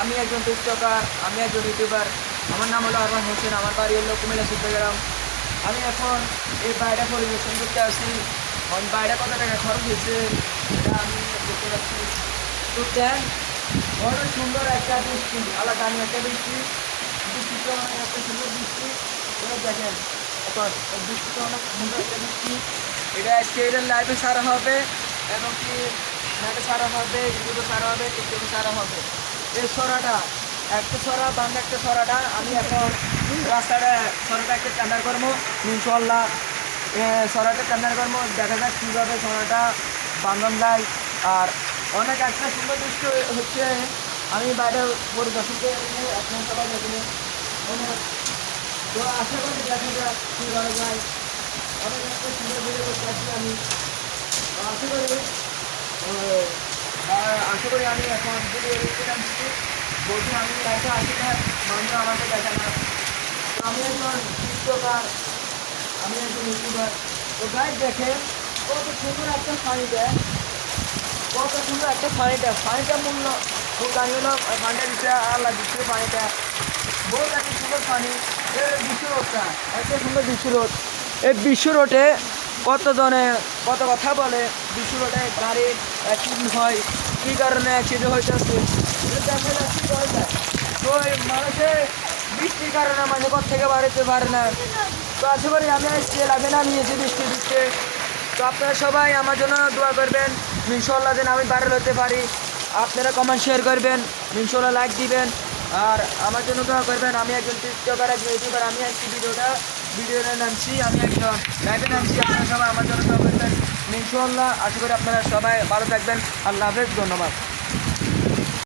আমি একজন টিকটকার, আমি একজন ইউটিউবার। আমার নাম হলো আরমান হোসেন, আমার বাড়ি হলো কুমিল্লা চট্টগ্রাম। আমি এখন এই বাড়িটা পরিবেশন করতে আসি। বাড়িটা কত টাকা খরচ হয়েছে এটা আমি দেখতে পাচ্ছি। তো দেন বড় সুন্দর একটা বৃষ্টি, আলাদা আমি একটা বৃষ্টি, বৃষ্টিটা অনেক একটা সুন্দর বৃষ্টি। এবার দেখেন এখন এই বৃষ্টিটা অনেক সুন্দর একটা বৃষ্টি। এটা আজকে এটা লাইভে সারা হবে এবং কি নেটে সারা হবে, ইউটিউবে সারা হবে, টিকটকে সারা হবে। এই ছড়াটা একটা ছড়া বাংলা একটা ছড়াটা আমি এখন রাস্তাটা ছড়াটা একটা টেন্ডার করবো ইনশাল্লাহ। ছড়াটা টেন্ডার করবো, দেখা যাক কীভাবে ছড়াটা বান্ধন যায়। আর অনেক একটা সুন্দর দৃশ্য হচ্ছে, আমি বাইরে পরিদর্শন করে আপনার সবাই দেখবেন অনেক। তো আশা করি দেখা যাক কীভাবে যায়। অনেক একটা সুন্দর ভিডিও করতে আসছি আমি। আশা করি আমি এখন ভিডিও দেখতে নামছি, বলছি আমি লাইফে আসি না, মানুষ আমাকে দেখে না। তো আমি একজন টিকটকার, আমি একজন ইউটিউবার। তো গাইড দেখেন কত সুন্দর একটা পানি দেয়, কত সুন্দর একটা পানিটা মূল দাঁড়িয়ে হলো পানিটা দিচ্ছে, আল্লাহ দিচ্ছে পানিটা, বহুত একটা সুন্দর পানি। এই বিশ্ব রোডটা এত সুন্দর বিশ্ব রোড। এই বিশ্ব রোডে কতজনে কত কথা বলে, বিশ্ব রোডে গাড়ির অ্যাক্সিডেন্ট হয়, কী কারণে অ্যাক্সিডেন্ট হইতেছে দেখা যাচ্ছে তো এই মানুষের বৃষ্টির কারণে মানে ঘর থেকে বাড়িতে পারে না। তো আশা করি আমি আজকে লাগে না নিয়েছি বৃষ্টি দিচ্ছে। তো আপনারা সবাই আমার জন্য দোয়া করবেন ইনশাল্লাহ যেন আমি ভাইরাল হতে পারি। আপনারা কমেন্ট শেয়ার করবেন, ইনশাল্লাহ লাইক দিবেন, আর আমার জন্য দোয়া করবেন। আমি একজন টিকটকার, একজন ইউটিউবার, আমি একটি ভিডিওটা নামছি, আমি একজন লাইভে নামছি। আপনারা সবাই আমার জন্য দোয়া করবেন ইনশাল্লাহ। আশা করি আপনারা সবাই ভালো থাকবেন। আল্লাহ হাফেজ, ধন্যবাদ।